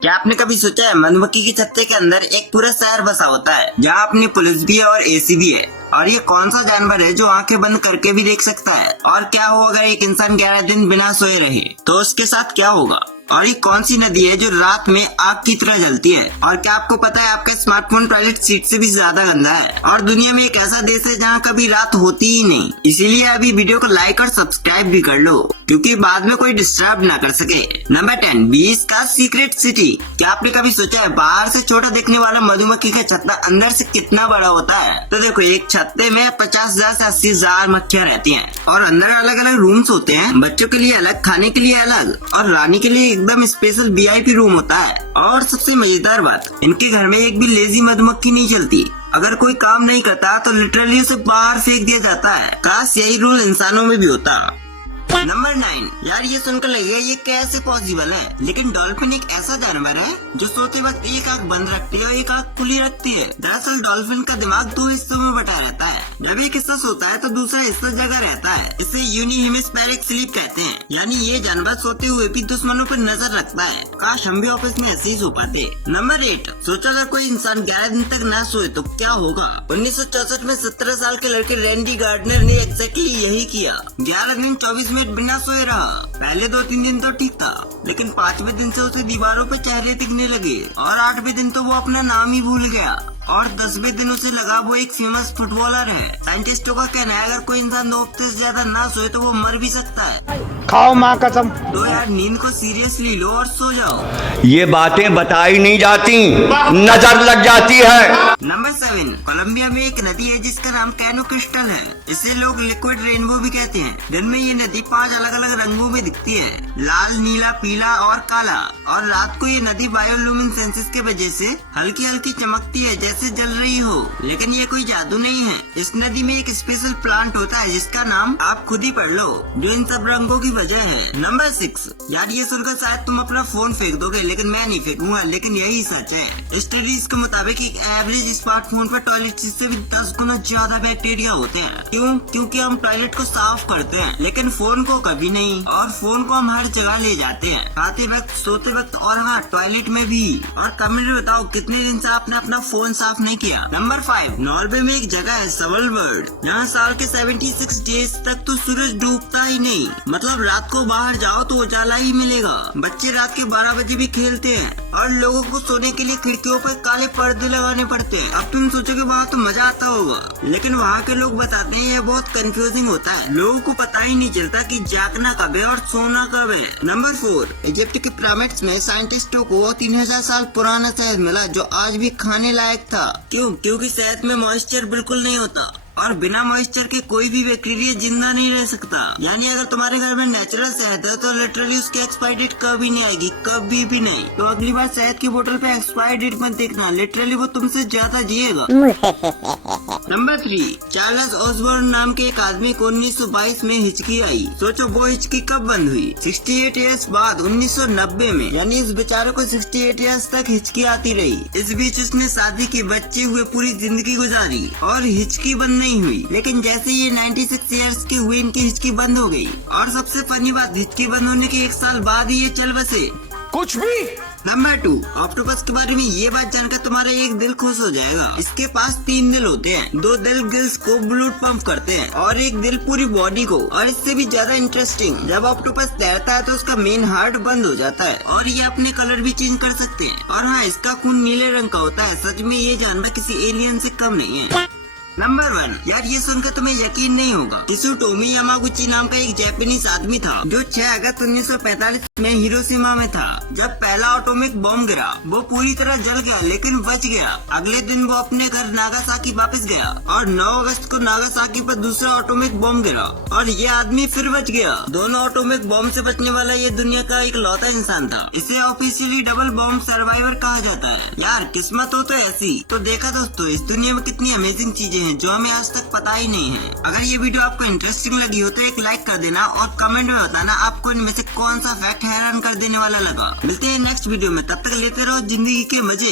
क्या आपने कभी सोचा है मधुमक्खी के छत्ते के अंदर एक पूरा शहर बसा होता है जहाँ अपनी पुलिस भी है और एसी भी है। और ये कौन सा जानवर है जो आंखें बंद करके भी देख सकता है? और क्या हो अगर एक इंसान 11 दिन बिना सोए रहे तो उसके साथ क्या होगा? और ये कौन सी नदी है जो रात में आग की तरह जलती है? और क्या आपको पता है आपका स्मार्टफोन टॉयलेट सीट से भी ज्यादा गंदा है? और दुनिया में एक ऐसा देश है जहाँ कभी रात होती ही नहीं। इसीलिए अभी वीडियो को लाइक और सब्सक्राइब भी कर लो क्योंकि बाद में कोई डिस्टर्ब ना कर सके। नंबर 10, बीस का सीक्रेट सिटी। क्या आपने कभी सोचा है बाहर से छोटा दिखने वाला मधुमक्खी का छत्ता अंदर से कितना बड़ा होता है? तो देखो, एक छत्ते में 50,000 से 80,000 मक्खियाँ रहती हैं और अंदर अलग अलग रूम्स होते हैं। बच्चों के लिए अलग, खाने के लिए अलग और रानी के लिए एकदम स्पेशल VIP रूम होता है। और सबसे मजेदार बात, इनके घर में एक भी लेजी मधुमक्खी नहीं चलती। अगर कोई काम नहीं करता तो लिटरली उसे बाहर फेंक दिया जाता है। काश यही रूल इंसानों में भी होता। नंबर 9, यार ये सुनकर लगेगा ये कैसे पॉसिबल है, लेकिन डॉल्फिन एक ऐसा जानवर है जो सोते वक्त एक आंख बंद रखती है और एक आंख खुली रखती है। दरअसल डॉल्फिन का दिमाग 2 हिस्सों में बटा रहता है। जब एक हिस्सा सोता है तो दूसरा हिस्सा जगह रहता है। इसे यूनिहेमिस्फेरिक स्लीप कहते हैं, यानी ये जानवर सोते हुए भी दुश्मनों पर नजर रखता है। काश हम भी ऑफिस में ऐसे ही सो पाते। नंबर 8, सोचो अगर कोई इंसान 11 दिन तक न सोए तो क्या होगा? 1964 में 17 साल के लड़के रैंडी गार्डनर ने एग्जैक्टली यही किया। 11 दिन 24 मिनट बिना सोए रहा। पहले 2-3 दिन तो ठीक था, लेकिन 5वें दिन से उसे दीवारों पर चेहरे दिखने लगे और 8वें दिन तो वो अपना नाम ही भूल गया और 10वें दिन उसे लगा वो एक फेमस फुटबॉलर है। साइंटिस्टों का कहना है अगर कोई इंसान 2 हफ्ते से ज्यादा ना सोए तो वो मर भी सकता है। खाओ माँ कसम। तो यार नींद को सीरियसली लो और सो जाओ। ये बातें बताई नहीं जाती, नजर लग जाती है। नंबर 7, कोलंबिया में एक नदी है जिसका नाम कैनो क्रिस्टल है। इसे लोग लिक्विड रेनबो भी कहते हैं। दिन में ये नदी 5 अलग अलग रंगों में दिखती है, लाल, नीला, पीला और काला। और रात को ये नदी बायोलुमिनेसेंस के वजह से हल्की हल्की चमकती है जैसे जल रही हो। लेकिन ये कोई जादू नहीं है। इस नदी में एक स्पेशल प्लांट होता है जिसका नाम आप खुद ही पढ़ लो, जो इन सब रंगों की वजह है। नंबर 6, यार ये सुनकर शायद तुम अपना फोन फेंक दोगे, लेकिन मैं नहीं फेंकूंगा, लेकिन यही सच है। स्टडीज के मुताबिक एक एवरेज स्मार्टफोन पर टॉयलेट सीट से भी 10 गुना ज्यादा बैक्टीरिया होते हैं। क्यों? क्योंकि हम टॉयलेट को साफ करते हैं लेकिन फोन को कभी नहीं। और फोन को हम हर जगह ले जाते हैं, खाते वक्त, सोते वक्त और हाँ, टॉयलेट में भी। और कमेंट में बताओ कितने दिन से आपने अपना फोन साफ नहीं किया। नंबर 5, नॉर्वे में एक जगह है सवलबर्ड, जहाँ साल के 76 डेज तक तो सूरज डूबता ही नहीं। मतलब रात को बाहर जाओ तो उजाला ही मिलेगा। बच्चे रात के 12 बजे भी खेलते हैं और लोगों को सोने के लिए खिड़कियों पर काले पर्दे लगाने पड़ते हैं। अब तुम सोचोगे वहाँ तो मजा आता होगा, लेकिन वहाँ के लोग बताते हैं ये बहुत कंफ्यूजिंग होता है। लोगों को पता ही नहीं चलता कि जागना कब है और सोना कब है। नंबर 4, इजिप्ट के पिरामिड्स में साइंटिस्टों को 3000 साल पुराना शहद मिला जो आज भी खाने लायक था। क्यों? क्योंकि शहद में मॉइस्चर बिल्कुल नहीं होता और बिना मॉइस्चर के कोई भी बैक्टीरिया जिंदा नहीं रह सकता। यानी अगर तुम्हारे घर में नेचुरल शहद है तो लिटरली उसकी एक्सपायरी डेट कभी नहीं आएगी, कभी भी नहीं। तो अगली बार शहद की बोतल पे एक्सपायरी डेट मत देखना, लिटरली वो तुमसे ज्यादा जिएगा। नंबर 3, चार्ल्स ऑसबॉर्न नाम के एक आदमी को 1922 में हिचकी आई। सोचो वो हिचकी कब बंद हुई? 68 ईयर्स बाद 1990 में। यानी इस बेचारे को 68 ईयर्स तक हिचकी आती रही। इस बीच उसने शादी की, बच्चे हुए, पूरी जिंदगी गुजारी और हिचकी बंद नहीं हुई। लेकिन जैसे ये 96 ईयर्स के हुए इनकी हिचकी बंद हो गई। और सबसे फनी बात, हिचकी बंद होने के 1 साल बाद ही ये चल बसे। कुछ भी। नंबर 2, ऑक्टोपस के बारे में ये बात जानकर तुम्हारा एक दिल खुश हो जाएगा। इसके पास 3 दिल होते हैं। 2 दिल गिल्स को ब्लड पंप करते हैं और 1 दिल पूरी बॉडी को। और इससे भी ज्यादा इंटरेस्टिंग, जब ऑक्टोपस तैरता है तो उसका मेन हार्ट बंद हो जाता है और ये अपने कलर भी चेंज कर सकते हैं। और हाँ, इसका खून नीले रंग का होता है। सच में ये जानवर किसी एलियन से कम नहीं है। नंबर 1, यार ये सुनकर तुम्हें यकीन नहीं होगा। किसुटोमी यामागुची नाम का एक जापानीज आदमी था जो 6 अगस्त 1945 में हिरोशिमा में था जब पहला एटॉमिक बॉम्ब गिरा। वो पूरी तरह जल गया लेकिन बच गया। अगले दिन वो अपने घर नागासाकी वापस गया और 9 अगस्त को नागासाकी पर दूसरा एटॉमिक बॉम्ब गिरा और ये आदमी फिर बच गया। दोनों एटॉमिक बॉम्ब से बचने वाला ये दुनिया का एक लौता इंसान था। इसे ऑफिशियली डबल बॉम्ब सर्वाइवर कहा जाता है। यार किस्मत हो तो ऐसी। तो देखा दोस्तों, इस दुनिया में कितनी अमेजिंग चीजें जो हमें आज तक पता ही नहीं है। अगर ये वीडियो आपको इंटरेस्टिंग लगी हो तो एक लाइक कर देना और कमेंट में बताना आपको इनमें से कौन सा फैक्ट हैरान कर देने वाला लगा। मिलते हैं नेक्स्ट वीडियो में, तब तक लेते रहो जिंदगी के मजे।